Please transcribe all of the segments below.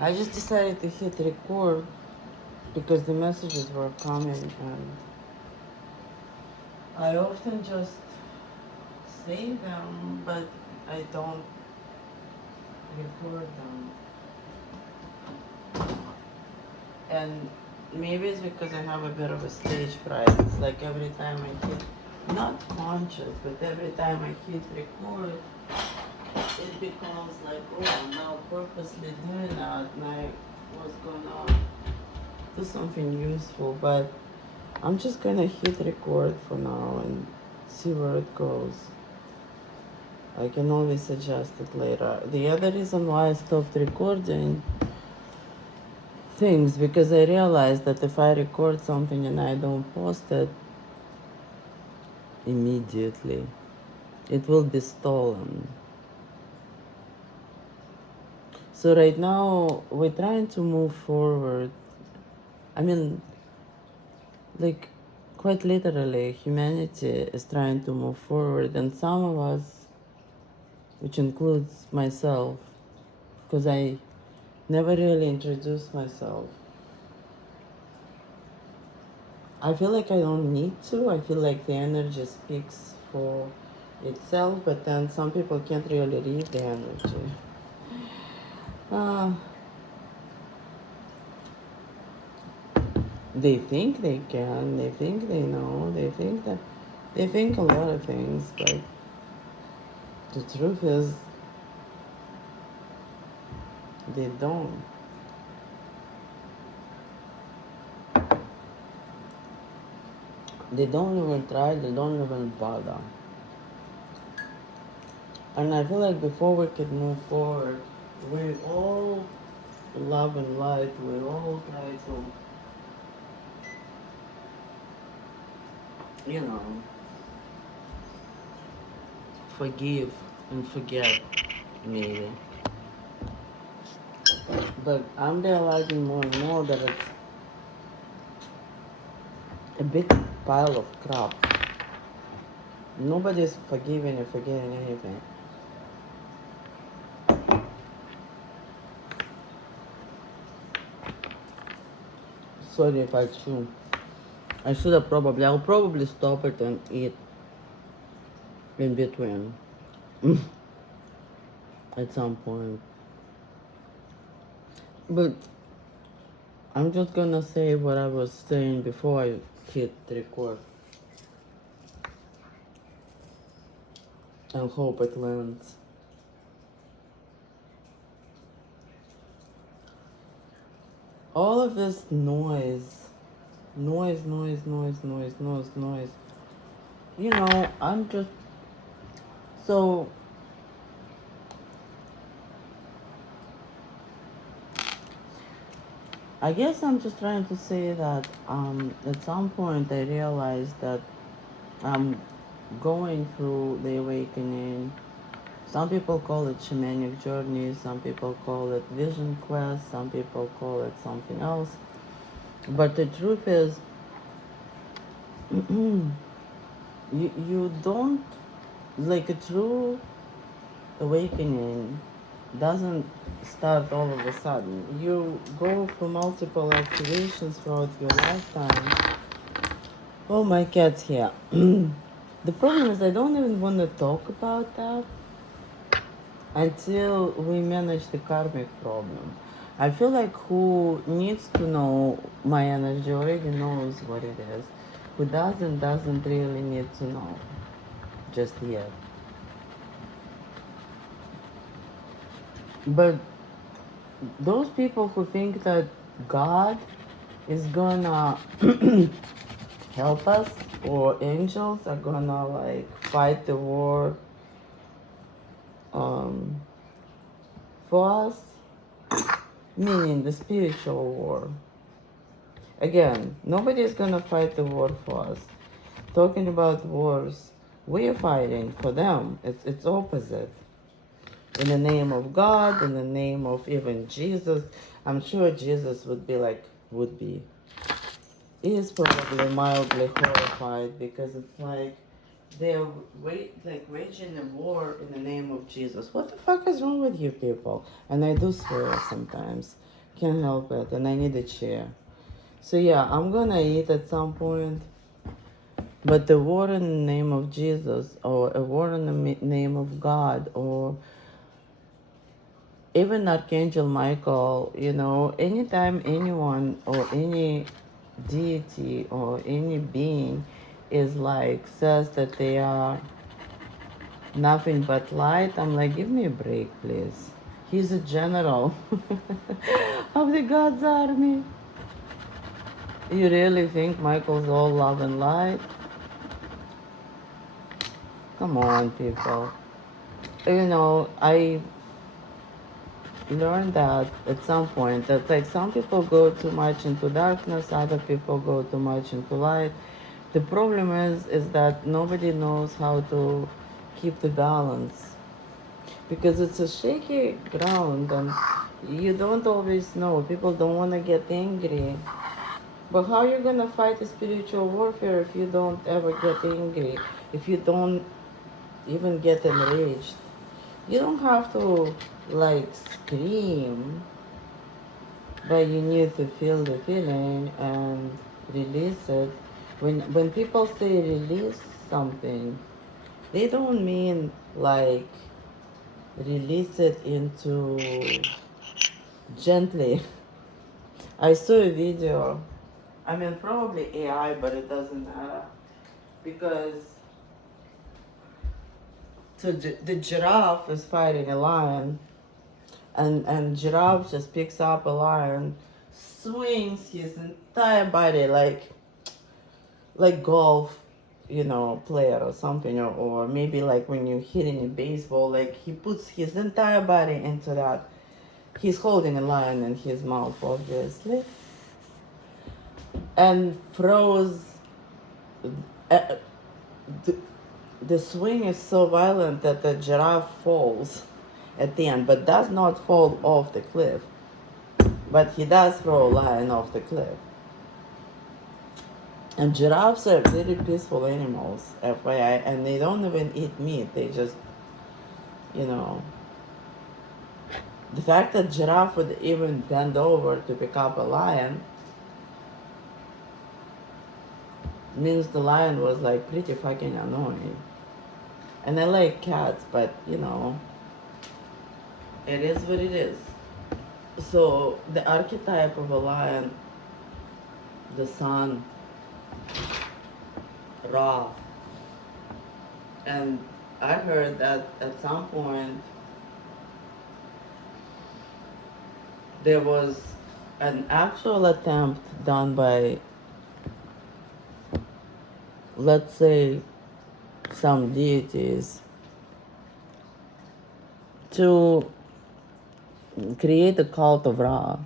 I just decided to hit record because the messages were coming, and I often just say them, but I don't record them. And maybe it's because I have a bit of a stage fright. It's like every time I hit, not conscious, but every time I hit record, it becomes like, oh, I'm now purposely doing that, and I was gonna do something useful, but I'm just gonna hit record for now and see where it goes. I can always adjust it later. The other reason why I stopped recording things, because I realized that if I record something and I don't post it immediately, it will be stolen. So right now we're trying to move forward. I mean, like, quite literally, humanity is trying to move forward, and some of us, which includes myself, because I never really introduced myself. I feel like I don't need to. I feel like the energy speaks for itself, but then some people can't really read the energy. Uh, they think they can, they think they know, they think a lot of things, but the truth is, they don't. They don't even try, they don't even bother. And I feel like before we could move forward, we all love and light, we all try to, you know, forgive and forget, maybe. But I'm realizing more and more that it's a big pile of crap. Nobody's forgiving or forgetting anything. Sorry if I chew. I'll probably stop it and eat in between at some point. But I'm just gonna say what I was saying before I hit record and hope it lands. All of this noise, noise. You know, I'm just so. I guess I'm just trying to say that at some point I realized that I'm going through the awakening. Some people call it shamanic journey, some people call it vision quest, some people call it something else. But the truth is, you don't, like, a true awakening doesn't start all of a sudden. You go through multiple activations throughout your lifetime. Oh, my cat's here. The problem is I don't even want to talk about that until we manage the karmic problem. I feel like who needs to know my energy already knows what it is. Who doesn't really need to know just yet. But those people who think that God is gonna help us, or angels are gonna like fight the war um, for us, meaning the spiritual war. Again, nobody is gonna fight the war for us. Talking about wars, we are fighting for them. It's opposite. In the name of God, in the name of even Jesus. I'm sure Jesus is probably mildly horrified, because it's like they're waging a war in the name of Jesus. What the fuck is wrong with you people? And I do swear sometimes. Can't help it, and I need a chair. So yeah, I'm gonna eat at some point. But the word in the name of Jesus, or a word in the name of God, or even Archangel Michael, anytime anyone or any deity or any being is like, says that they are nothing but light, I'm like, give me a break, please. He's a general of the God's army. You really think Michael's all love and light? Come on, people. I learned that at some point that like some people go too much into darkness, other people go too much into light. The problem is that nobody knows how to keep the balance, because it's a shaky ground and you don't always know. People don't want to get angry, but how are you gonna fight a spiritual warfare if you don't ever get angry, if you don't even get enraged? You don't have to like scream, but you need to feel the feeling and release it. When people say release something, they don't mean like release it into gently. I saw a video. I mean, probably AI, but it doesn't matter, because the giraffe is fighting a lion, and giraffe just picks up a lion, swings his entire body like golf, player or something, or maybe like when you're hitting a baseball, like he puts his entire body into that. He's holding a lion in his mouth, obviously, and throws. Uh, the, the swing is so violent that the giraffe falls at the end, but does not fall off the cliff. But he does throw a lion off the cliff. And giraffes are very peaceful animals, FYI, and they don't even eat meat. They just, you know, the fact that giraffe would even bend over to pick up a lion means the lion was like pretty fucking annoying. And I like cats, but it is what it is. So the archetype of a lion, the sun, Ra, and I heard that at some point there was an actual attempt done by, let's say, some deities to create a cult of Ra.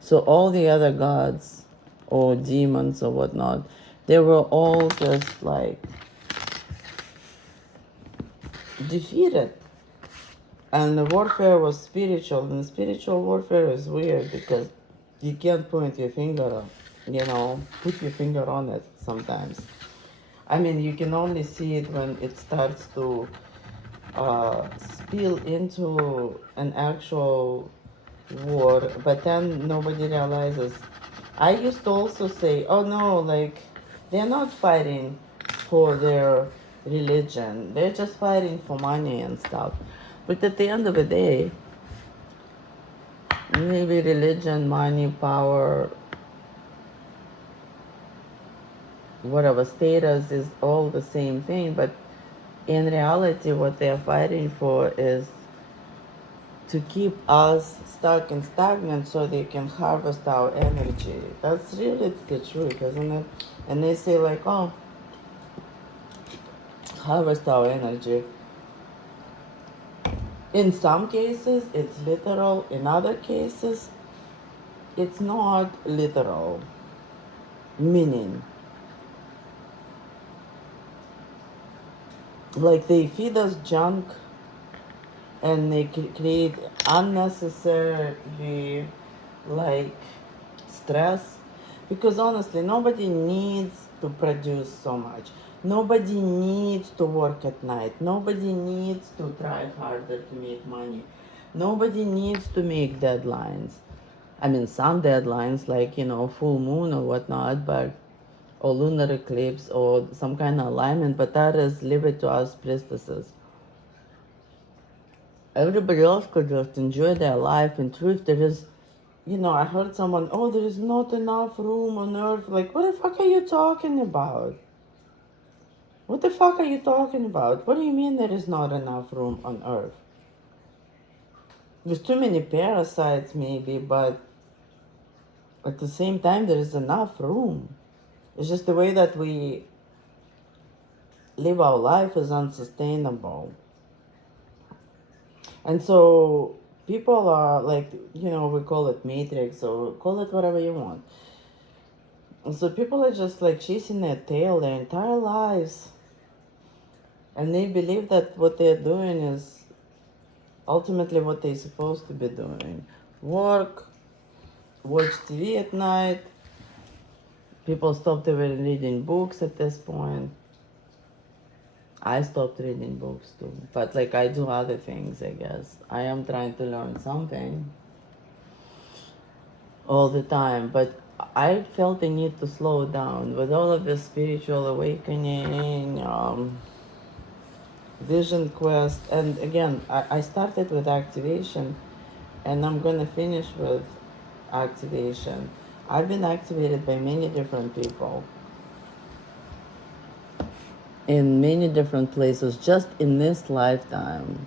So all the other gods or demons or whatnot, they were all just like defeated. And the warfare was spiritual, and spiritual warfare is weird because you can't point your finger, put your finger on it sometimes. I mean, you can only see it when it starts to spill into an actual war, but then nobody realizes. I used to also say, oh no, like, they're not fighting for their religion, they're just fighting for money and stuff. But at the end of the day, maybe religion, money, power, whatever, status is all the same thing, but in reality what they're fighting for is to keep us stuck and stagnant so they can harvest our energy. That's really the truth, isn't it? And they say like, oh, harvest our energy. In some cases it's literal, in other cases it's not literal, meaning like they feed us junk and they create unnecessary like stress, because honestly nobody needs to produce so much, nobody needs to work at night, nobody needs to try harder to make money, nobody needs to make deadlines. I mean, some deadlines like, full moon or whatnot, or lunar eclipse or some kind of alignment, but that is leave it to us priestesses. Everybody else could just enjoy their life. In truth, there is, I heard someone, oh, there is not enough room on earth. Like, what the fuck are you talking about? What the fuck are you talking about? What do you mean there is not enough room on earth? There's too many parasites, maybe, but at the same time, there is enough room. It's just the way that we live our life is unsustainable. And so people are like, we call it matrix or call it whatever you want. And so people are just like chasing their tail their entire lives. And they believe that what they're doing is ultimately what they're supposed to be doing. Work, watch TV at night. People stopped even reading books at this point. I stopped reading books too. But like I do other things, I guess. I am trying to learn something all the time. But I felt the need to slow down with all of this spiritual awakening, vision quest. And again, I started with activation and I'm going to finish with activation. I've been activated by many different people in many different places just in this lifetime.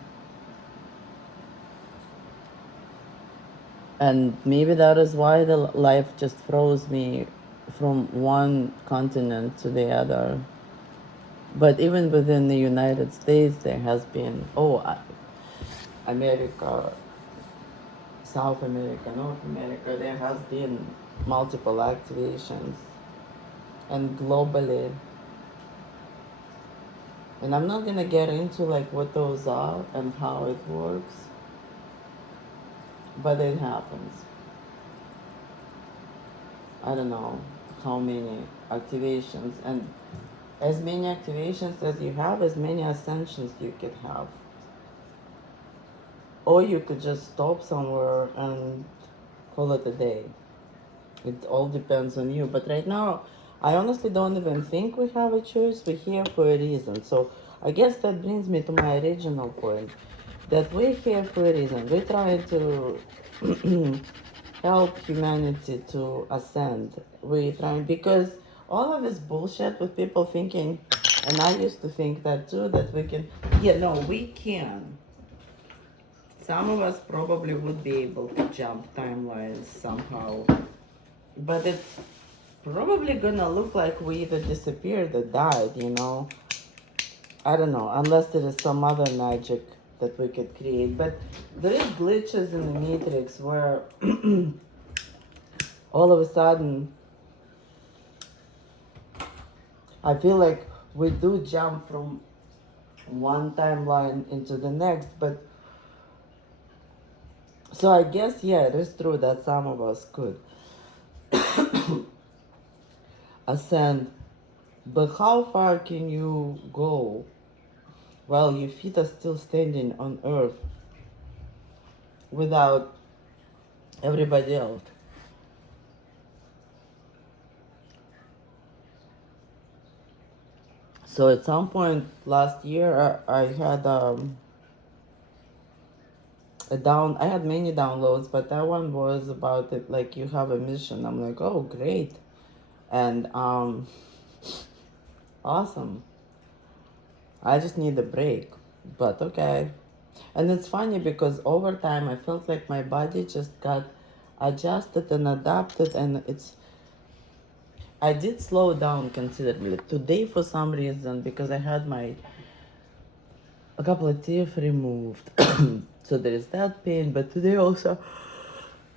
And maybe that is why the life just throws me from one continent to the other. But even within the United States, there has been, America, South America, North America, there has been multiple activations. And globally. And I'm not going to get into like what those are and how it works. But it happens. I don't know how many activations. And as many activations as you have, as many ascensions you could have. Or you could just stop somewhere and call it a day. It all depends on you. But right now, I honestly don't even think we have a choice. We're here for a reason. So I guess that brings me to my original point. That we're here for a reason. We're trying to help humanity to ascend. We're trying, because all of this bullshit with people thinking, and I used to think that too, that we can, we can. Some of us probably would be able to jump timelines somehow. But it's probably gonna look like we either disappeared or died, I don't know, unless there is some other magic that we could create. But there is glitches in the matrix where all of a sudden I feel like we do jump from one timeline into the next. But so I guess, it is true that some of us could ascend. But how far can you go while your feet are still standing on earth without everybody else? So at some point last year, I had I had many downloads, but that one was about it, like you have a mission. I'm like, oh great, and awesome. I just need a break, but okay. And it's funny because over time I felt like my body just got adjusted and adapted, and I did slow down considerably. Today for some reason, because I had a couple of teeth removed. So there is that pain, but today also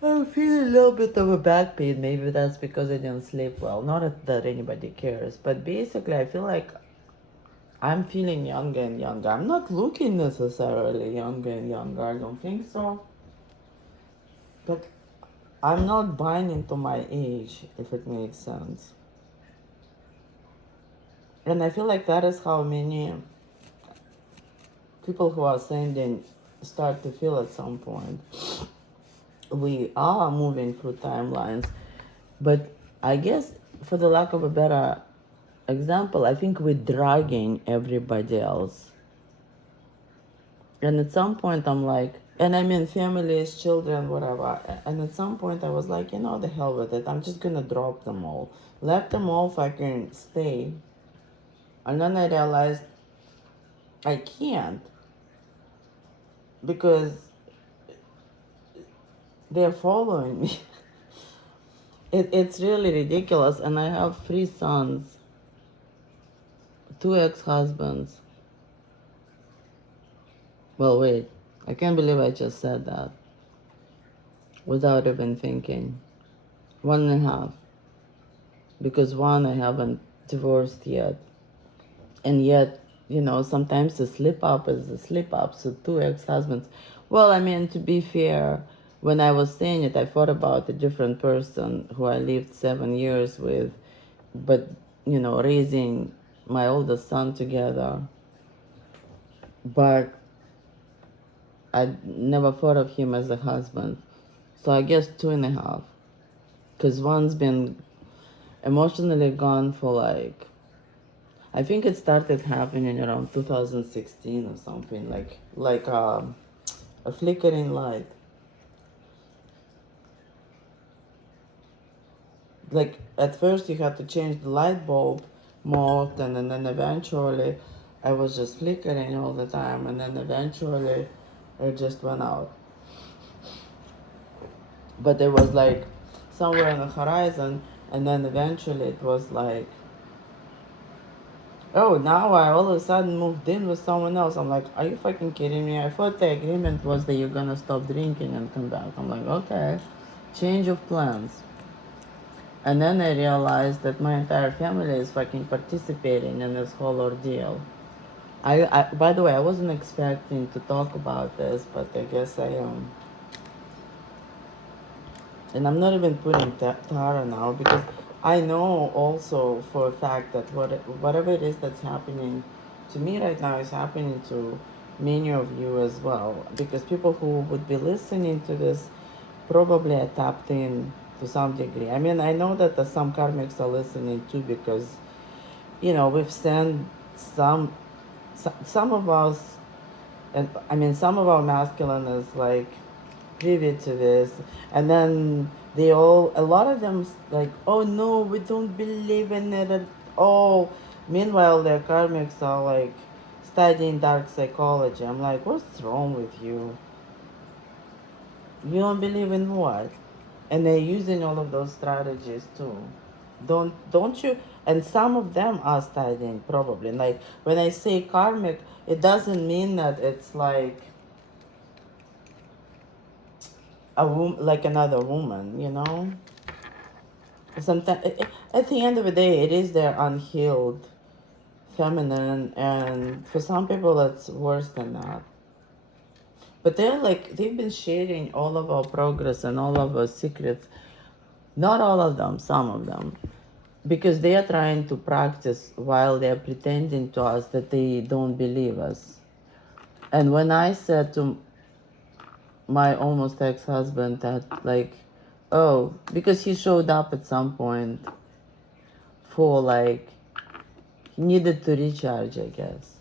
I'm feeling a little bit of a back pain. Maybe that's because I didn't sleep well. Not that anybody cares, but basically I feel like I'm feeling younger and younger. I'm not looking necessarily younger and younger, I don't think so. But I'm not buying into my age, if it makes sense. And I feel like that is how many people who are ascending start to feel at some point. we are moving through timelines, but I guess for the lack of a better example, I think we're dragging everybody else. And at some point I'm like, and I mean families, children, whatever. And at some point I was like, the hell with it. I'm just gonna drop them all. Let them all fucking stay. And then I realized I can't, because they're following me. It's really ridiculous. And I have 3 sons, 2 ex-husbands. Well, wait, I can't believe I just said that without even thinking. 1.5, because 1 I haven't divorced yet. And yet, sometimes a slip up is a slip up. So 2 ex-husbands. Well, I mean, to be fair, when I was saying it, I thought about a different person who I lived 7 years with, but, raising my oldest son together. But I never thought of him as a husband. So I guess 2.5. Because 1's been emotionally gone for like, I think it started happening around 2016 or something, like a flickering light. Like at first you had to change the light bulb more often, and then eventually I was just flickering all the time, and then eventually it just went out. But it was like somewhere on the horizon, and then eventually it was like, oh, now I all of a sudden moved in with someone else. I'm like, are you fucking kidding me? I thought the agreement was that you're gonna stop drinking and come back. I'm like, okay, change of plans. And then I realized that my entire family is fucking participating in this whole ordeal. By the way, I wasn't expecting to talk about this, but I guess I am. And I'm not even putting Tara now, because I know also for a fact that whatever it is that's happening to me right now is happening to many of you as well. Because people who would be listening to this probably are tapped in to some degree. I mean, I know that some karmics are listening too, because, we've sent some of us, and I mean, some of our masculine is like privy to this, and then a lot of them like, oh no, we don't believe in it at all. Meanwhile, their karmics are like studying dark psychology. I'm like, what's wrong with you? You don't believe in what? And they're using all of those strategies too. Don't you? And some of them are studying probably. Like when I say karmic, it doesn't mean that it's like like another woman. Sometimes, at the end of the day, it is their unhealed feminine, and for some people, it's worse than that. But they've been sharing all of our progress and all of our secrets. Not all of them, some of them. Because they are trying to practice while they're pretending to us that they don't believe us. And when I said to my almost ex-husband that, like, oh, because he showed up at some point for, like, he needed to recharge, I guess.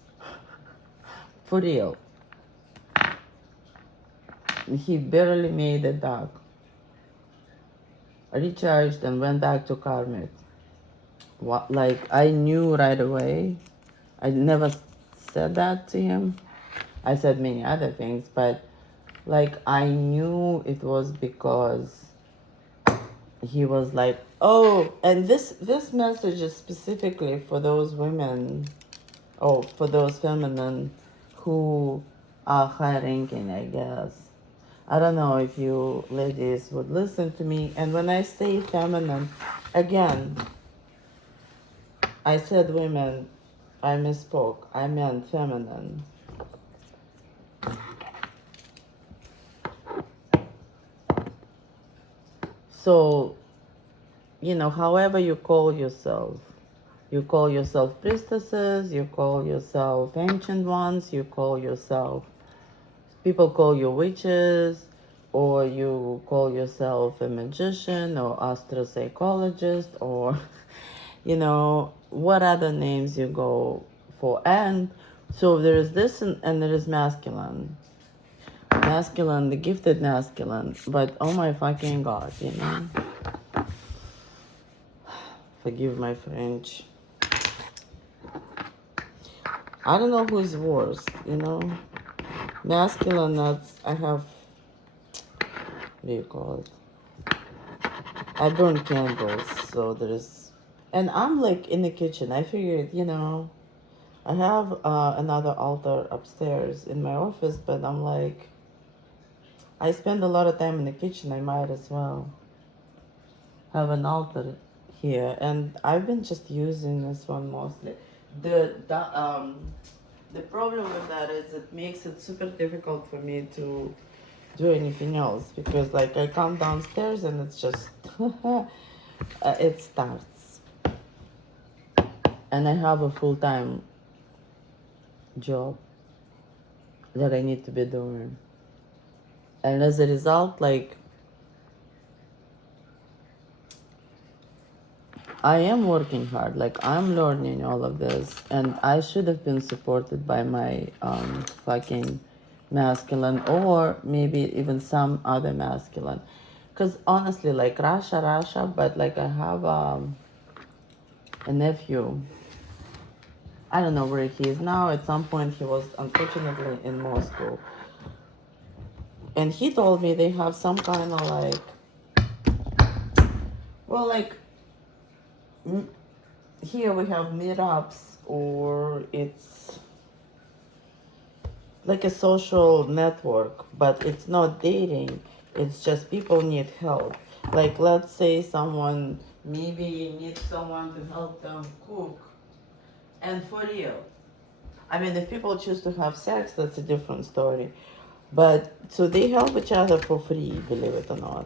For real. He barely made it back. Recharged and went back to Karmic. Like, I knew right away. I never said that to him. I said many other things, but like I knew it was because he was like, oh, and this message is specifically for those women, or for those feminine who are high ranking, I guess. I don't know if you ladies would listen to me. And when I say feminine, again, I said women, I misspoke. I meant feminine. So, however you call yourself priestesses, you call yourself ancient ones, people call you witches, or you call yourself a magician or astropsychologist, or you know, what other names you go for. And so there is this, and there is masculine, the gifted masculine. But oh my fucking god, you know, forgive my French, I don't know who's worse, you know. Masculine, that's, I have, what do you call it, I burn candles, so there's, and I'm like in the kitchen. I figured, you know, I have another altar upstairs in my office, but I'm like, I spend a lot of time in the kitchen. I might as well have an altar here, and I've been just using this one mostly. The problem with that is it makes it super difficult for me to do anything else, because like I come downstairs and it's just it starts, and I have a full-time job that I need to be doing, and as a result, like, I am working hard, like I'm learning all of this, and I should have been supported by my fucking masculine, or maybe even some other masculine, because honestly, like Russia, but like I have a nephew. I don't know where he is now. At some point he was unfortunately in Moscow, and he told me they have some kind of like, well, like here we have meetups, or it's like a social network, but it's not dating. It's just people need help. Like, let's say someone maybe needs someone to help them cook, and for real. I mean, if people choose to have sex, that's a different story. But so they help each other for free, believe it or not.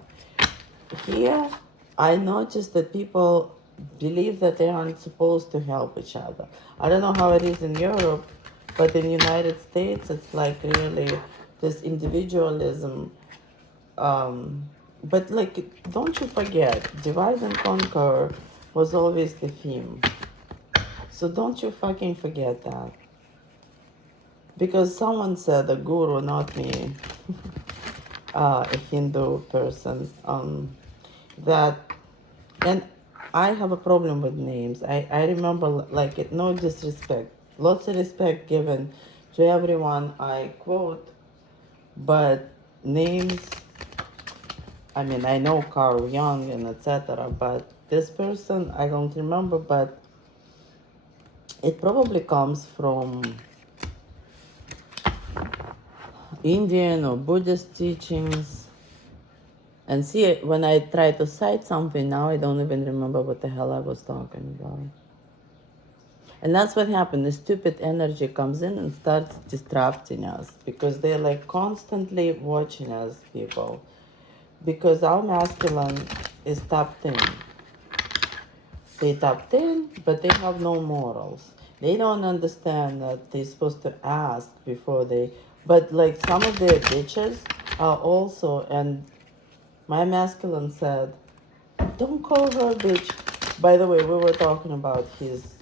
Here, I noticed that people believe that they aren't supposed to help each other. I don't know how it is in Europe, but in the United States, it's like really this individualism. But like, don't you forget, divide and conquer was always the theme. So don't you fucking forget that. Because someone said, a guru, not me, a Hindu person, that, and I have a problem with names. I remember, like, it, no disrespect, lots of respect given to everyone I quote, but names, I mean, I know Carl Jung and etc., but this person, I don't remember, but it probably comes from Indian or Buddhist teachings. And see, when I try to cite something now, I don't even remember what the hell I was talking about. And that's what happened. The stupid energy comes in and starts disrupting us, because they're like constantly watching us, people. Because our masculine is tapped in. They tapped in, but they have no morals. They don't understand that they're supposed to ask before they... But like some of their bitches are also, and my masculine said, don't call her bitch. By the way, we were talking about his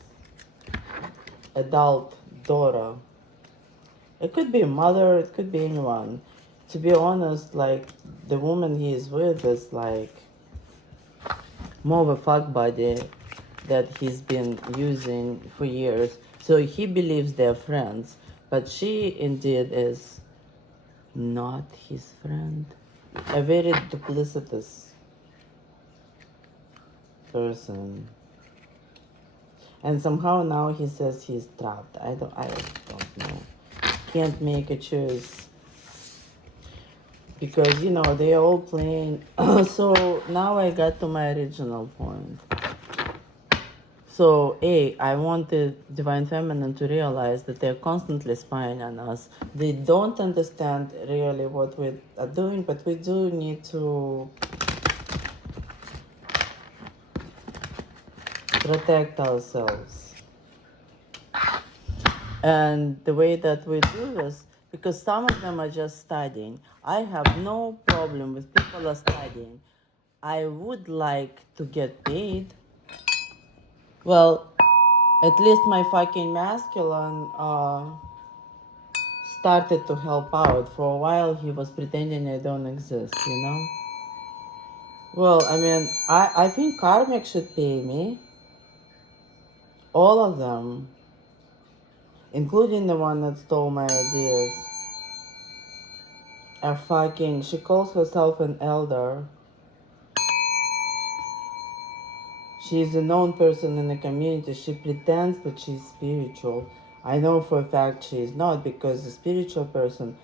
adult daughter. It could be a mother, it could be anyone. To be honest, like, the woman he is with is like more of a fuck buddy that he's been using for years. So he believes they're friends, but she indeed is not his friend. A very duplicitous person. And somehow now he says he's trapped. I don't know. Can't make a choice. Because, you know, they're all playing. So now I got to my original point. So, I want the Divine Feminine to realize that they're constantly spying on us. They don't understand really what we are doing, but we do need to protect ourselves. And the way that we do this because some of them are just studying. I have no problem with people are studying. I would like to get paid. Well, at least my fucking masculine started to help out. For a while, he was pretending I don't exist, you know? Well, I mean, I think Karmic should pay me. All of them. Including the one that stole my ideas. Are fucking... She calls herself an elder. She's a known person in the community. She pretends that she's spiritual. I know for a fact she is not, because a spiritual person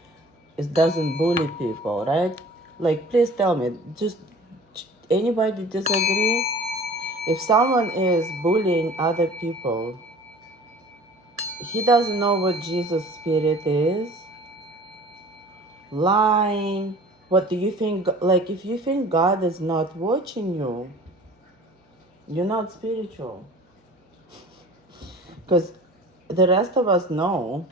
doesn't bully people, right? Like, please tell me, just anybody disagree? If someone is bullying other people, he doesn't know what Jesus' spirit is. Lying. What do you think? Like, if you think God is not watching you, you're not spiritual. Because the rest of us know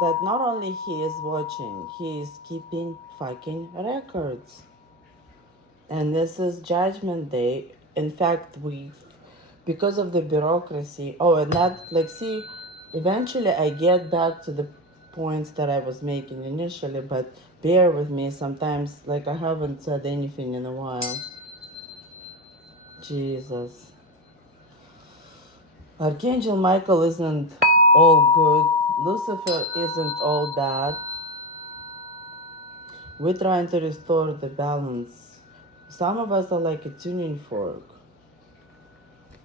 that not only he is watching, he is keeping fucking records. And this is Judgment Day. In fact, because of the bureaucracy, and that, like, see, eventually I get back to the points that I was making initially, but bear with me sometimes, like, I haven't said anything in a while. Jesus. Archangel Michael isn't all good. Lucifer isn't all bad. We're trying to restore the balance. Some of us are like a tuning fork.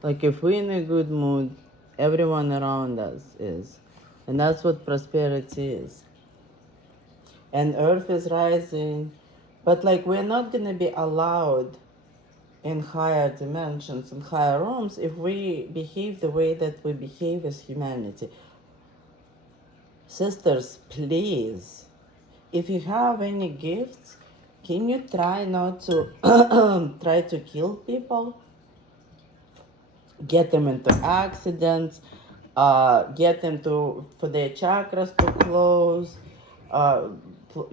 Like, if we're in a good mood, everyone around us is. And that's what prosperity is. And earth is rising. But, like, we're not going to be allowed in higher dimensions, in higher realms, if we behave the way that we behave as humanity. Sisters, please, if you have any gifts, can you try not to try to kill people? Get them into accidents, get them for their chakras to close,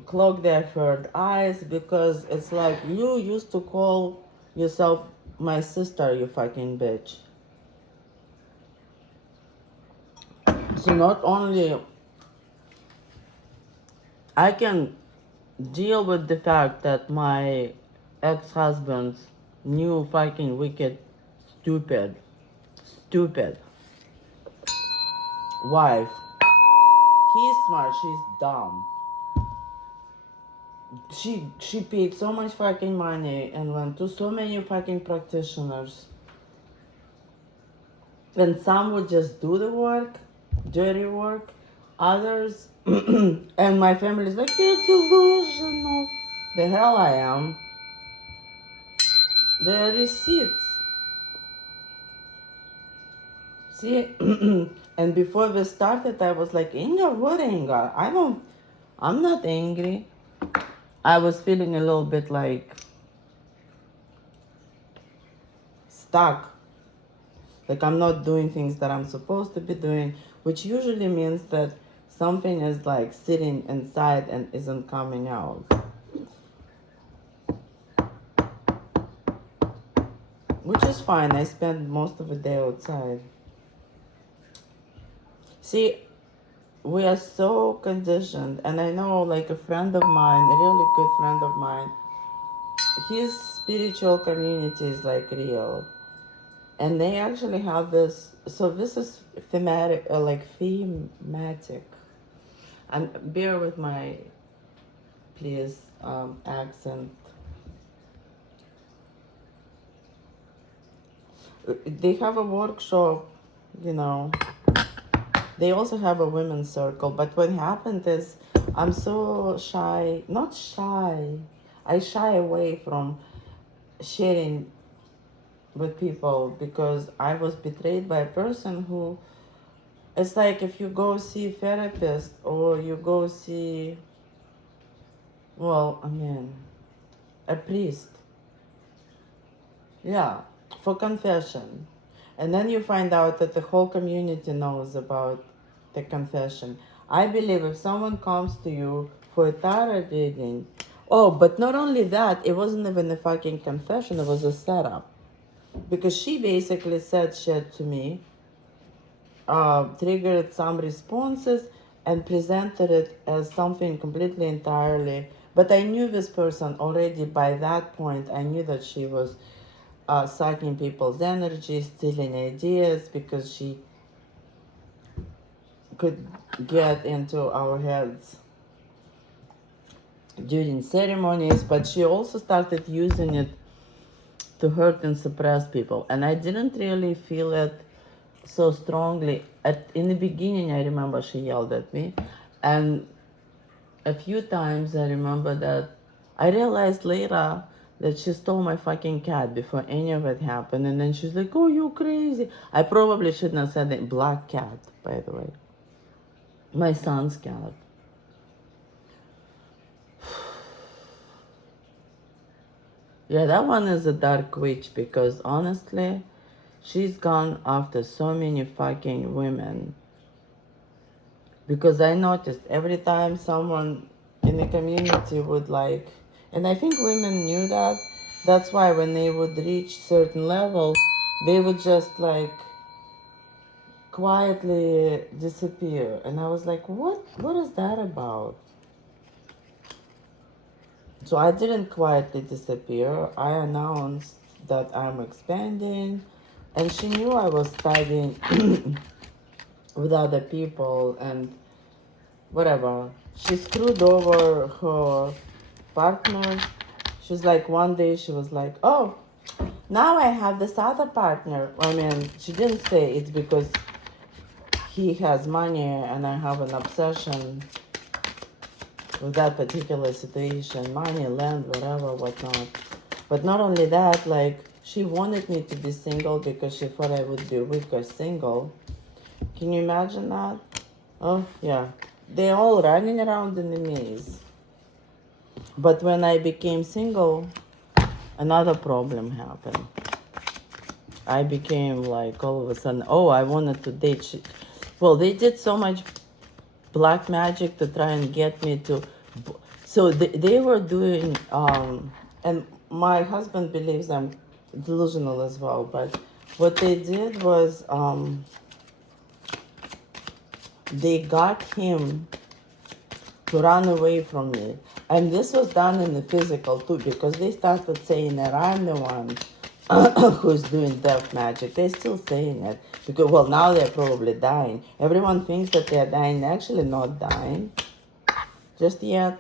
clog their third eyes, because it's like, you used to call yourself my sister, you fucking bitch. So not only I can deal with the fact that my ex-husband's new fucking wicked, stupid wife. He's smart, she's dumb. She paid so much fucking money and went to so many fucking practitioners. And some would just do the work, dirty work. Others, and my family's like, you're delusional. The hell I am. The receipts. See, and before we started, I was like, anger? What anger? I'm not angry. I was feeling a little bit like stuck. Like, I'm not doing things that I'm supposed to be doing, which usually means that something is like sitting inside and isn't coming out. Which is fine. I spend most of the day outside. See, we are so conditioned, and I know, like, a friend of mine, a really good friend of mine, his spiritual community is like real, and they actually have this. So this is thematic, and bear with my, please, accent. They have a workshop, you know. They also have a women's circle, but what happened is, I'm so shy, not shy, I shy away from sharing with people because I was betrayed by a person who, it's like if you go see a therapist or you go see, a priest, yeah, for confession. And then you find out that the whole community knows about the confession. I believe if someone comes to you for a tarot reading, oh, but not only that, it wasn't even a fucking confession, it was a setup. Because she basically said shit to me, triggered some responses, and presented it as something completely entirely. But I knew this person already by that point. I knew that she was sucking people's energy, stealing ideas, because she could get into our heads during ceremonies. But she also started using it to hurt and suppress people. And I didn't really feel it so strongly. In the beginning, I remember she yelled at me. And a few times I remember that I realized later that she stole my fucking cat before any of it happened. And then she's like, oh, you crazy. I probably shouldn't have said it. Black cat, by the way. My son's cat. Yeah, that one is a dark witch, because honestly, she's gone after so many fucking women. Because I noticed every time someone in the community would like, and I think women knew that. That's why when they would reach certain levels, they would just like quietly disappear. And I was like, what is that about? So I didn't quietly disappear. I announced that I'm expanding, and she knew I was studying with other people and whatever. She screwed over her partner. She's like, one day she was like, oh, now I have this other partner. I mean, she didn't say it's because he has money and I have an obsession with that particular situation, money, land, whatever, whatnot. But not only that, like, she wanted me to be single because she thought I would be weak or single. Can you imagine that? Oh, yeah. They're all running around in the maze. But when I became single, another problem happened. I became like, all of a sudden, oh, I wanted to date. Well, they did so much black magic to try and get me to. So they were doing, and my husband believes I'm delusional as well, but what they did was they got him to run away from me. And this was done in the physical too, because they started saying that I'm the one who's doing death magic. They're still saying it. Because, well, now they're probably dying. Everyone thinks that they're dying. They're actually not dying just yet.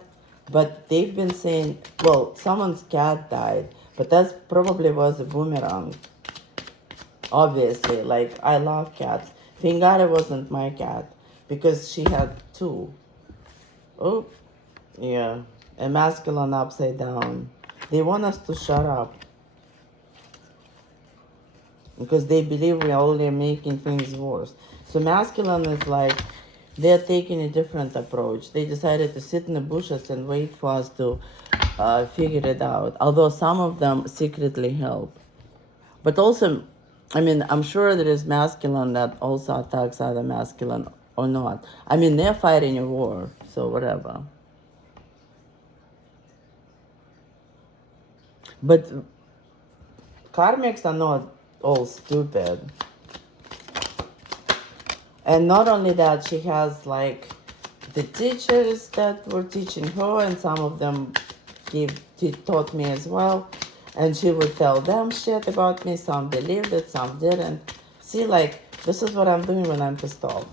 But they've been saying, well, someone's cat died. But that probably was a boomerang. Obviously, like, I love cats. Thank God it wasn't my cat, because she had two. Oh, yeah. A masculine upside down. They want us to shut up. Because they believe we're only making things worse. So masculine is like, they're taking a different approach. They decided to sit in the bushes and wait for us to figure it out. Although some of them secretly help. But also, I mean, I'm sure there is masculine that also attacks other masculine or not. I mean, they're fighting a war, so whatever. But karmics are not all stupid. And not only that, she has like the teachers that were teaching her, and some of them taught me as well. And she would tell them shit about me. Some believed it, some didn't. See, like, this is what I'm doing when I'm pissed off.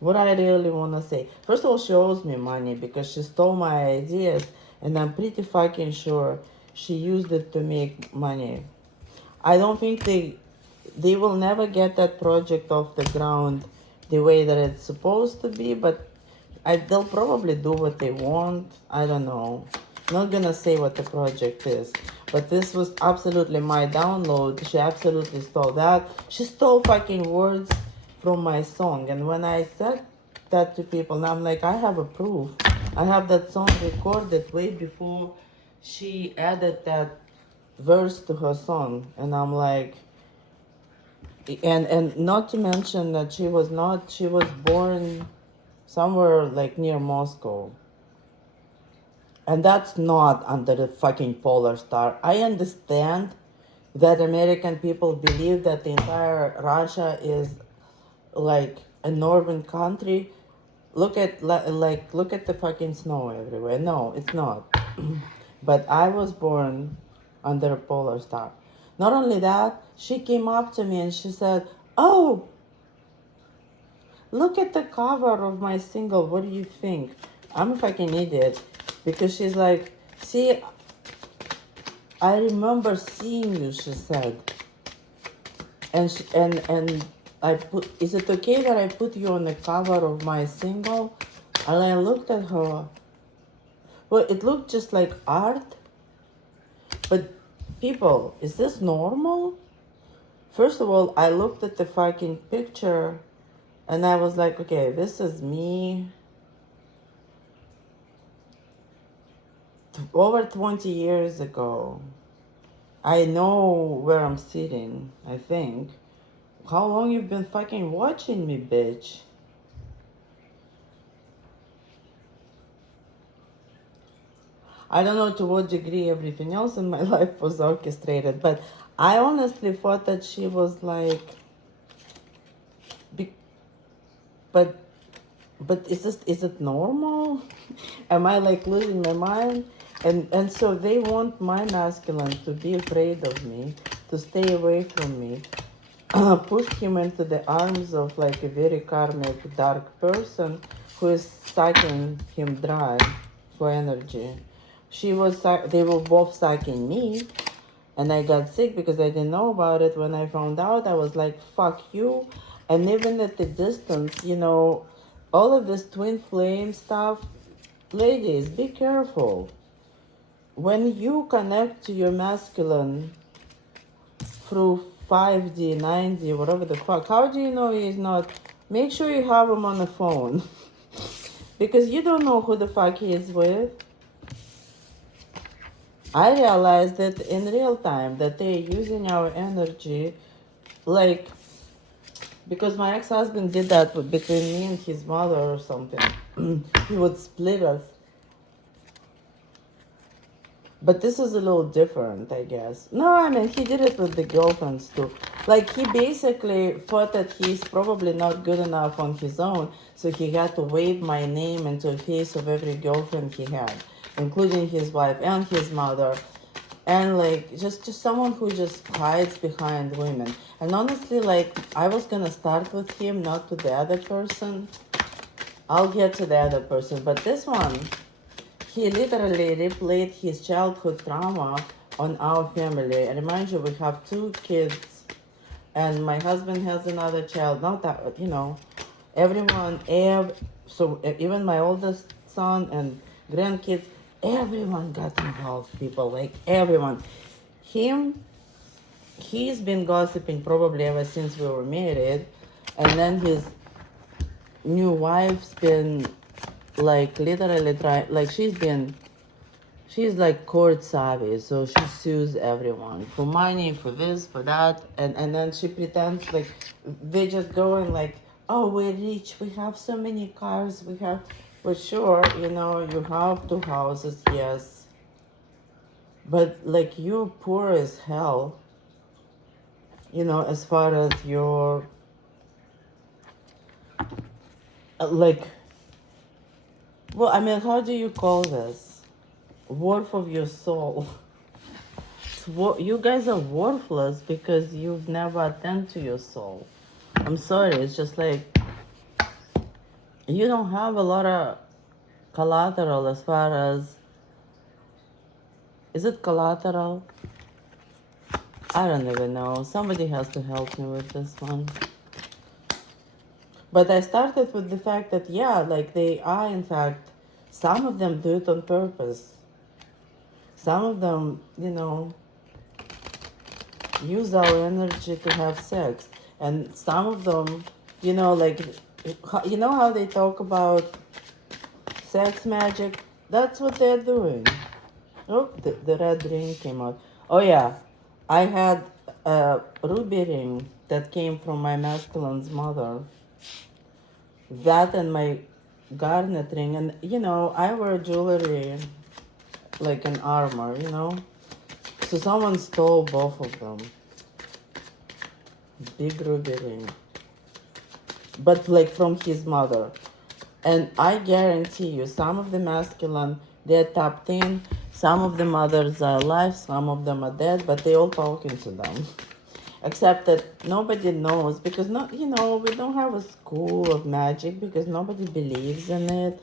What I really want to say. First of all, she owes me money because she stole my ideas. And I'm pretty fucking sure she used it to make money. I don't think they will never get that project off the ground the way that it's supposed to be, but they'll probably do what they want. I don't know. I'm not gonna say what the project is, but this was absolutely my download. She absolutely stole that. She stole fucking words from my song, and when I said that to people, now I'm like, I have a proof. I have that song recorded way before she added that verse to her song, and I'm like, And not to mention that she was born somewhere like near Moscow. And that's not under the fucking polar star. I understand that American people believe that the entire Russia is like a northern country. Look at look at the fucking snow everywhere. No, it's not. But I was born under a polar star. Not only that, she came up to me and she said, "Oh, look at the cover of my single. What do you think?" I'm a fucking idiot because she's like, "See, I remember seeing you," she said. And I put, "Is it okay that I put you on the cover of my single?" And I looked at her. Well, it looked just like art. But people, is this normal? First of all, I looked at the fucking picture and I was like, okay, this is me over 20 years ago. I know where I'm sitting, I think. How long you've been fucking watching me, bitch? I don't know to what degree everything else in my life was orchestrated, but I honestly thought that she was like, but is it normal? Am I like losing my mind? And so they want my masculine to be afraid of me, to stay away from me, push him into the arms of like a very karmic dark person who is sucking him dry for energy. They were both sucking me, and I got sick because I didn't know about it. When I found out, I was like, fuck you. And even at the distance, all of this twin flame stuff, ladies, be careful. When you connect to your masculine through 5D, 9D, whatever the fuck, how do you know he's not? Make sure you have him on the phone. Because you don't know who the fuck he is with. I realized that in real time that they're using our energy, like, because my ex-husband did that between me and his mother or something. He would split us. But this is a little different, I guess. No, I mean, he did it with the girlfriends too. Like, he basically thought that he's probably not good enough on his own, so he had to wave my name into the face of every girlfriend he had, including his wife and his mother. And like, just someone who just hides behind women. And honestly, like, I was gonna start with him, not with the other person. I'll get to the other person, but this one, he literally replayed his childhood trauma on our family. And remind you, we have 2 kids, and my husband has another child. Not that, everyone, so even my oldest son and grandkids, everyone got involved, people, like everyone. He's been gossiping probably ever since we were married, and then his new wife's been like literally like she's like court savvy, so she sues everyone for money, for this, for that, and then she pretends like they just go and like, oh, we're rich, we have so many cars, we have, for sure, you have 2 houses, yes, but like you're poor as hell, as far as your like, well, I mean, how do you call this? Worth of your soul. You guys are worthless because you've never attended to your soul. I'm sorry, it's just like, you don't have a lot of collateral as far as, is it collateral? I don't even know. Somebody has to help me with this one. But I started with the fact that, yeah, like they are, in fact, some of them do it on purpose. Some of them, use our energy to have sex. And some of them, like, how they talk about sex magic? That's what they're doing. Oh, the red ring came out. Oh, yeah. I had a ruby ring that came from my masculine's mother. That and my garnet ring. And, I wear jewelry like an armor. So someone stole both of them. Big ruby ring. But like from his mother. And I guarantee you, some of the masculine, they're tapped in. Some of the mothers are alive, some of them are dead, but they all talking to them. Except that nobody knows because we don't have a school of magic because nobody believes in it.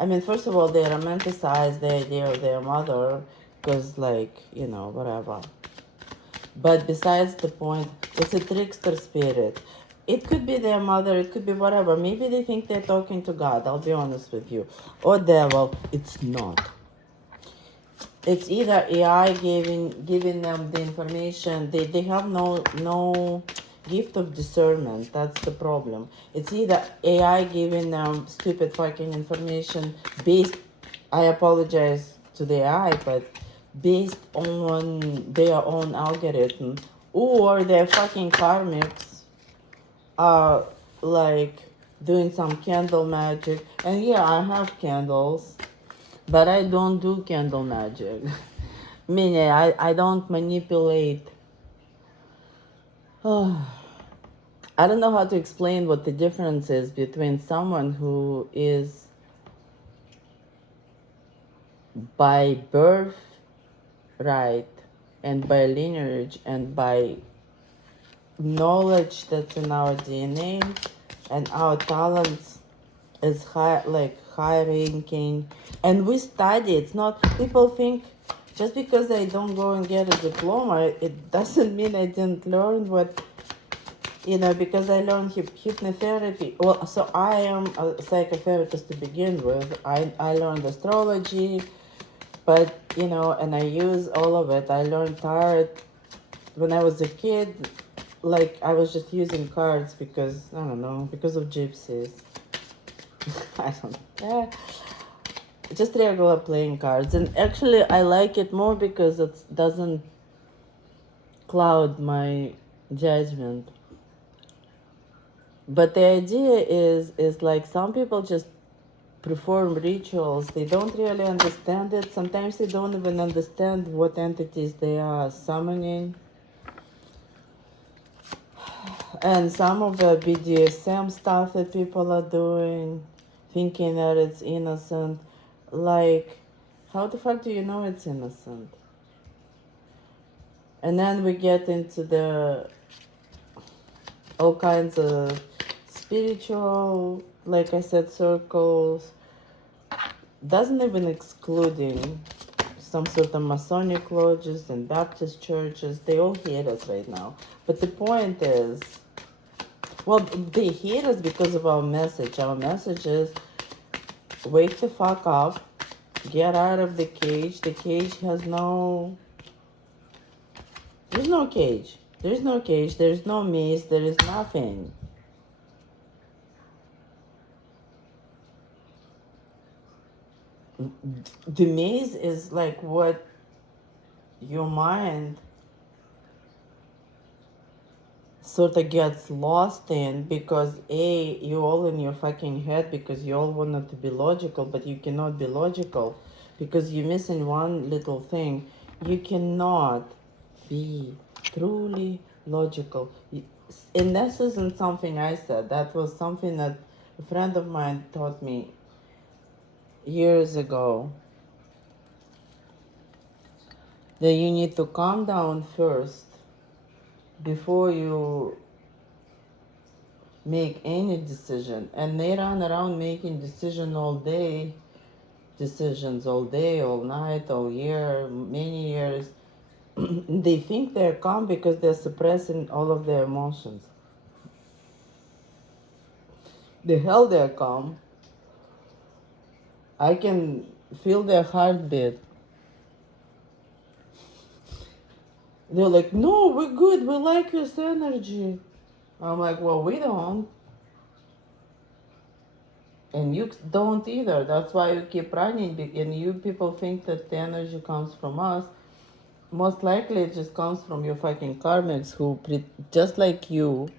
I mean, first of all, they romanticize the idea of their mother because, whatever. But besides the point, it's a trickster spirit. It could be their mother, it could be whatever. Maybe they think they're talking to God, I'll be honest with you. Or devil. It's not. It's either AI giving them the information. They have no gift of discernment. That's the problem. It's either AI giving them stupid fucking information based, I apologize to the AI, but based on their own algorithm, or their fucking karmics are like doing some candle magic. And yeah, I have candles, but I don't do candle magic. Meaning, I don't manipulate. I don't know how to explain what the difference is between someone who is by birth right and by lineage and by knowledge that's in our DNA and our talents is high, like high ranking, and we study. It's not, people think just because I don't go and get a diploma, it doesn't mean I didn't learn what, because I learned hypnotherapy. Well, so I am a psychotherapist to begin with. I learned astrology, but and I use all of it. I learned tarot when I was a kid. Like, I was just using cards because, I don't know, because of gypsies. I don't know. Just regular playing cards. And actually, I like it more because it doesn't cloud my judgment. But the idea is like some people just perform rituals. They don't really understand it. Sometimes they don't even understand what entities they are summoning. And some of the BDSM stuff that people are doing, thinking that it's innocent. Like, how the fuck do you know it's innocent? And then we get into the all kinds of spiritual, like I said, circles. Doesn't even excluding some sort of Masonic lodges and Baptist churches. They all hate us right now. But the point is, well, they hate us because of our message. Our message is, wake the fuck up, get out of the cage. The cage has there's no cage. There's no cage, there's no maze, there is nothing. The maze is like what your mind sort of gets lost in because you all in your fucking head because you all wanted to be logical, but you cannot be logical because you're missing one little thing. You cannot be truly logical. And this isn't something I said. That was something that a friend of mine taught me years ago. That you need to calm down first before you make any decision. And they run around making decisions all day, all night, all year, many years. They think they're calm because they're suppressing all of their emotions. The hell they're calm. I can feel their heartbeat. They're like, no, we're good, we like this energy. I'm like, well, we don't. And you don't either. That's why you keep running. And you people think that the energy comes from us. Most likely it just comes from your fucking karmics who, just like you,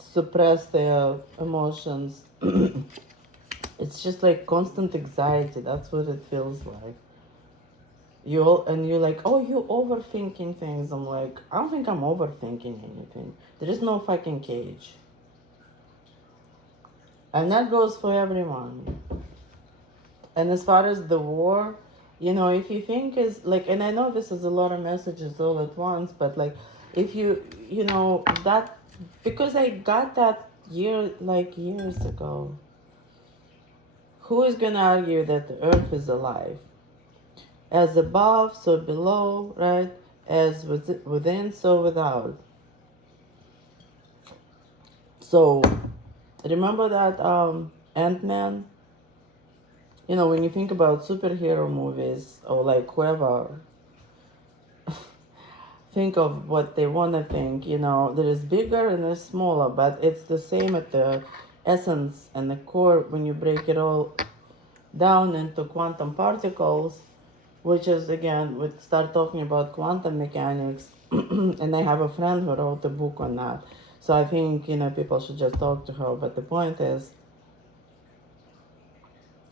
suppress their emotions. It's just like constant anxiety. That's what it feels like. You're like, oh, you overthinking things. I'm like, I don't think I'm overthinking anything. There is no fucking cage. And that goes for everyone. And as far as the war, if you think is like, and I know this is a lot of messages all at once, but like, if that, because I got that years ago, who is gonna argue that the earth is alive? As above, so below, right? As within, so without. So, remember that Ant-Man? When you think about superhero movies or like whoever, think of what they want to think. There is bigger and there's smaller, but it's the same at the essence and the core when you break it all down into quantum particles, which is, again, we start talking about quantum mechanics. And I have a friend who wrote a book on that. So I think, people should just talk to her. But the point is,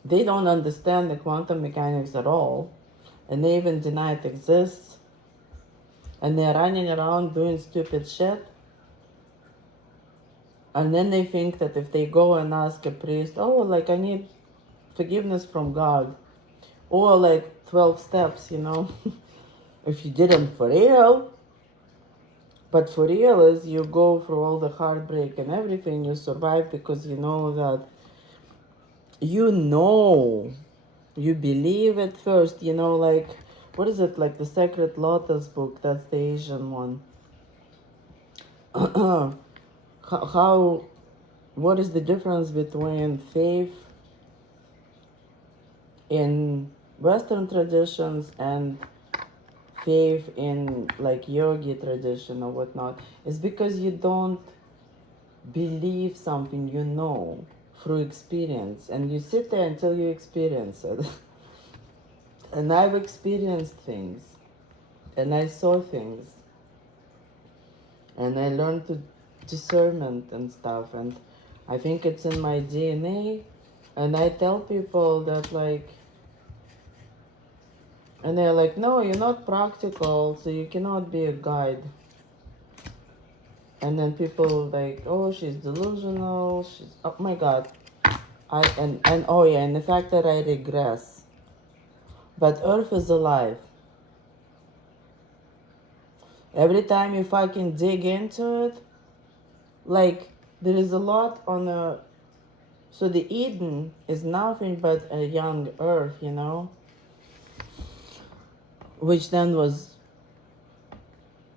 they don't understand the quantum mechanics at all. And they even deny it exists. And they're running around doing stupid shit. And then they think that if they go and ask a priest, oh, like, I need forgiveness from God. Or like 12 steps, if you didn't for real. But for real is you go through all the heartbreak and everything, you survive because you know that you believe at first, like, what is it, like the Sacred Lotus book, that's the Asian one. What is the difference between faith in Western traditions and faith in like yogi tradition or whatnot? Is because you don't believe something through experience, and you sit there until you experience it. And I've experienced things, and I saw things, and I learned to discernment and stuff, and I think it's in my DNA. And I tell people that, like, and they're like, no, you're not practical, so you cannot be a guide. And then people like, oh, she's delusional, oh my god. Oh yeah, and the fact that I regress. But Earth is alive. Every time you fucking dig into it, like, there is a lot on a... So the Eden is nothing but a young Earth, which then was,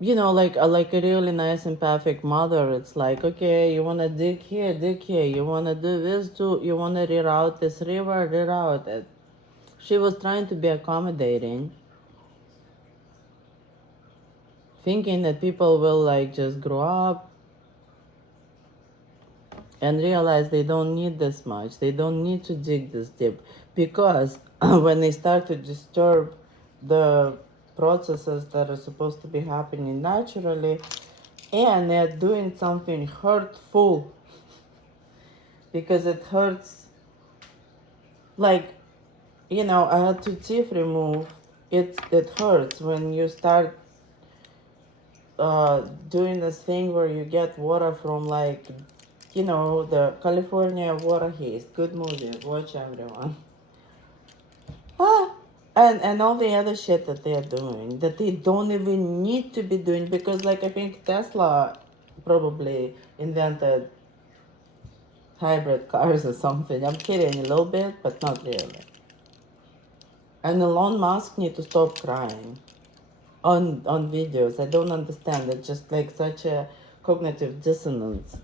like a really nice empathic mother. It's like, okay, you want to dig here, you want to do this too, you want to reroute this river, reroute it. She was trying to be accommodating, thinking that people will like just grow up and realize they don't need this much, they don't need to dig this deep, because when they start to disturb the processes that are supposed to be happening naturally, and they're doing something hurtful, because it hurts. Like, I had 2 teeth removed. It hurts when you start doing this thing where you get water from, like, the California water haze. Good movie. Watch, everyone. And all the other shit that they're doing that they don't even need to be doing, because, like, I think Tesla probably invented hybrid cars or something. I'm kidding a little bit, but not really. And Elon Musk need to stop crying on videos. I don't understand. It's just like such a cognitive dissonance.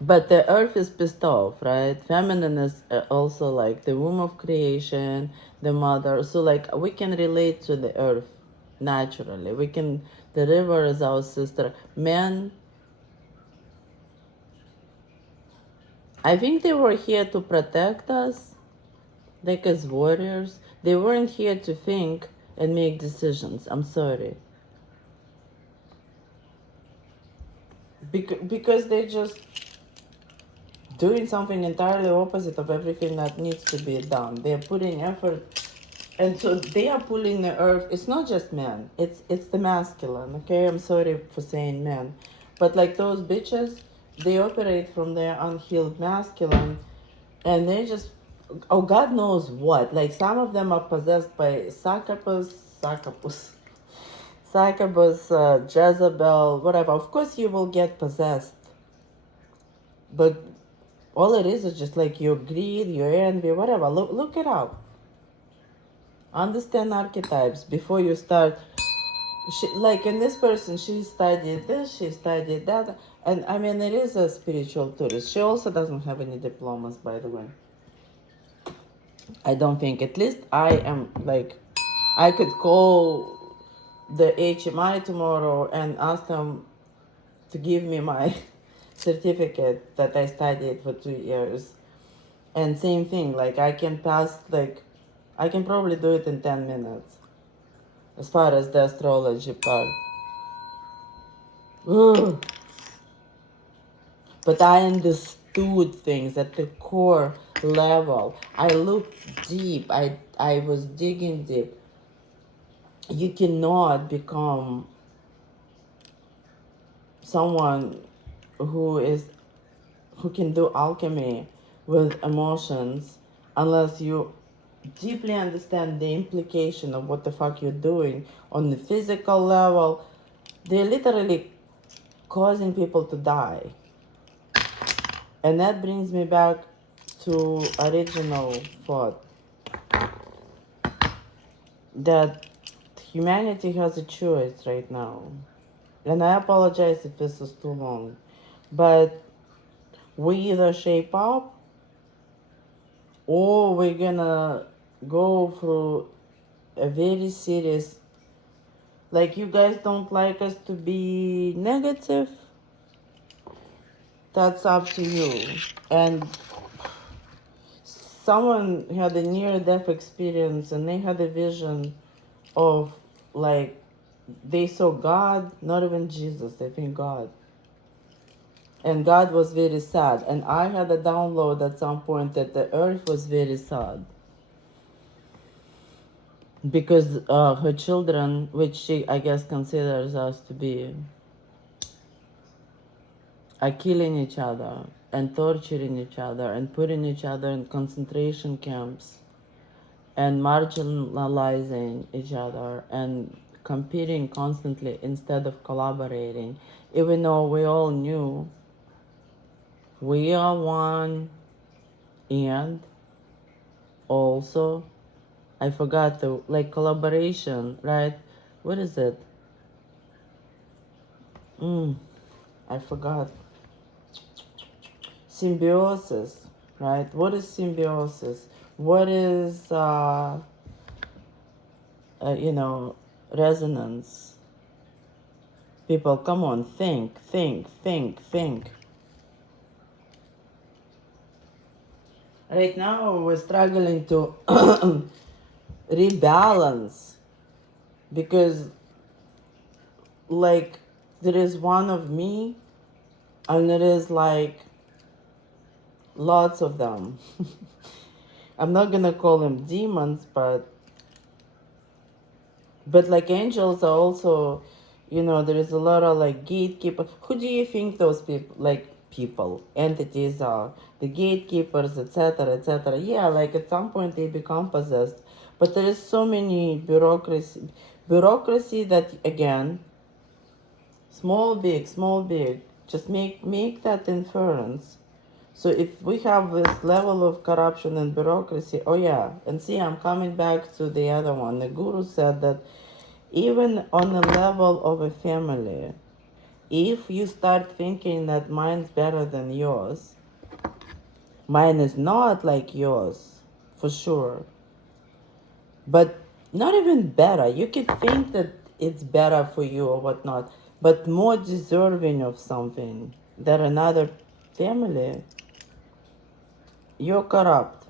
But the earth is pissed off, right? Feminine is also like the womb of creation, the mother. So like we can relate to the earth naturally. The river is our sister. Men I think they were here to protect us, like as warriors. They weren't here to think and make decisions. I'm sorry. Because they just doing something entirely opposite of everything that needs to be done. They're putting effort, and so they are pulling the earth. It's not just men. It's the masculine. Okay, I'm sorry for saying men, but like those bitches, they operate from their unhealed masculine, and they just, oh God knows what. Like some of them are possessed by succubus, Jezebel, whatever. Of course, you will get possessed, but all it is just like your greed, your envy, whatever. Look it up. Understand archetypes before you start. Like in this person, she studied this, she studied that. And I mean, it is a spiritual tourist. She also doesn't have any diplomas, by the way. I don't think. At least I am like, I could call the HMI tomorrow and ask them to give me my certificate that I studied for 2 years. And same thing, like I can pass, like, I can probably do it in 10 minutes as far as the astrology part. Ugh. But I understood things at the core level. I looked deep. I was digging deep. You cannot become someone who can do alchemy with emotions unless you deeply understand the implication of what the fuck you're doing on the physical level. They're literally causing people to die. And that brings me back to original thought that humanity has a choice right now. And I apologize if this is too long, but we either shape up or we're gonna go through a very serious, like, you guys don't like us to be negative, that's up to you. And someone had a near-death experience and they had a vision of, like, they saw God, not even Jesus, I think God. And God was very sad. And I had a download at some point that the earth was very sad. Because her children, which she, I guess, considers us to be, are killing each other and torturing each other and putting each other in concentration camps and marginalizing each other and competing constantly instead of collaborating, even though we all knew we are one. And also, I forgot the, like, collaboration, right? What is it? I forgot. Symbiosis, right? What is symbiosis? What is, resonance? People, come on, think. Right now, we're struggling to rebalance because, like, there is one of me and there is, like, lots of them. I'm not gonna call them demons, but like angels are also, there is a lot of, like, gatekeepers. Who do you think those entities are? The gatekeepers, etc., etc. Yeah, like at some point they become possessed, but there is so many bureaucracy that, again, small big, just make that inference. So if we have this level of corruption and bureaucracy, oh yeah, and see, I'm coming back to the other one. The guru said that even on the level of a family, if you start thinking that mine's better than yours, mine is not like yours, for sure. But not even better. You could think that it's better for you or whatnot, but more deserving of something than another family. you're corrupt.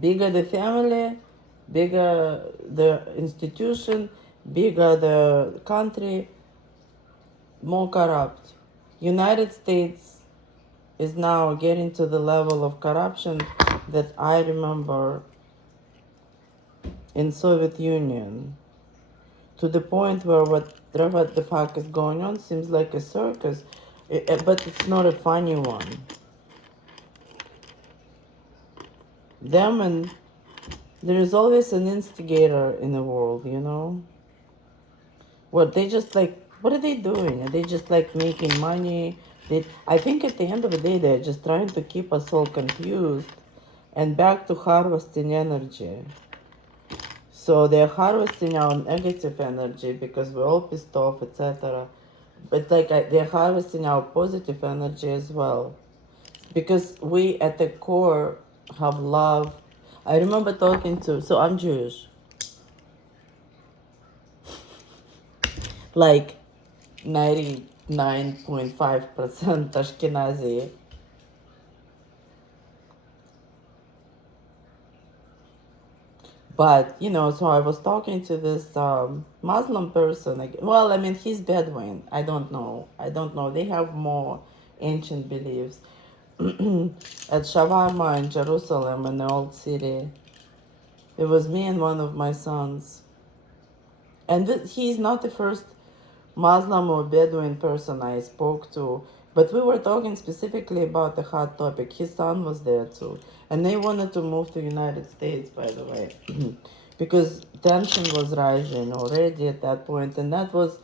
Bigger the family, bigger the institution, bigger the country, more corrupt. United States is now getting to the level of corruption that I remember in Soviet Union. To the point where whatever the fuck is going on seems like a circus, but it's not a funny one. Them and there is always an instigator in the world, you know? What they just like, what are they doing? Are they just like making money? I think at the end of the day, they're just trying to keep us all confused and back to harvesting energy. So they're harvesting our negative energy because we're all pissed off, etc. But like they're harvesting our positive energy as well. Because we at the core have love. I remember talking to, so I'm Jewish. Like 99.5% Ashkenazi. But, you know, so I was talking to this Muslim person. Like, well, I mean, he's Bedouin. I don't know. They have more ancient beliefs. At Shawarma in Jerusalem, in the old city, it was me and one of my sons. And he's not the first Muslim or Bedouin person I spoke to, but we were talking specifically about the hot topic. His son was there too, and they wanted to move to the United States, by the way, because tension was rising already at that point, and that was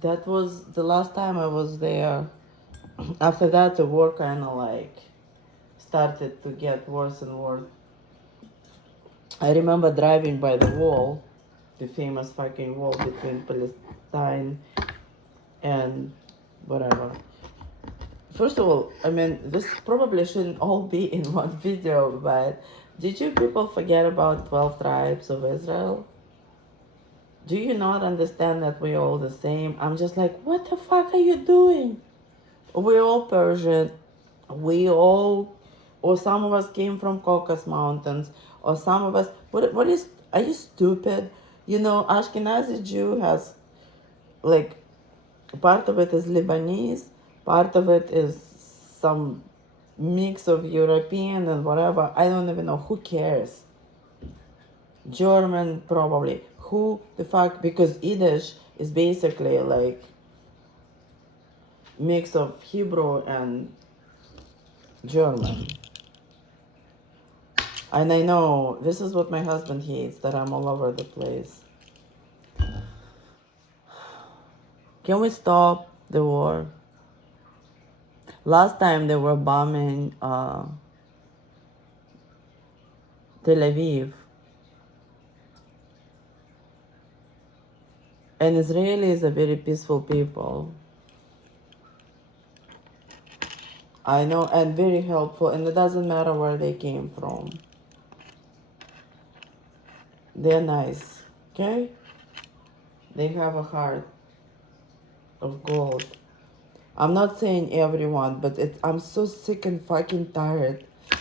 the last time I was there. After that, the war kind of like started to get worse and worse. I remember driving by the wall, the famous fucking wall between Palestine and whatever. First of all, I mean, this probably shouldn't all be in one video, but did you people forget about 12 tribes of Israel? Do you not understand that we're all the same? I'm just like, what the fuck are you doing? We're all Persian. We all, or some of us came from Caucasus Mountains, or some of us, are you stupid? You know, Ashkenazi Jew has, like, part of it is Lebanese, part of it is some mix of European and whatever. I don't even know. Who cares? German, probably. Who the fuck? Because Yiddish is basically like mix of Hebrew and German. And I know this is what my husband hates, that I'm all over the place. Can we stop the war? Last time they were bombing Tel Aviv. And Israelis are very peaceful people. I know, and very helpful, and it doesn't matter where they came from. They're nice, okay? They have a heart of gold. I'm not saying everyone, but I'm so sick and fucking tired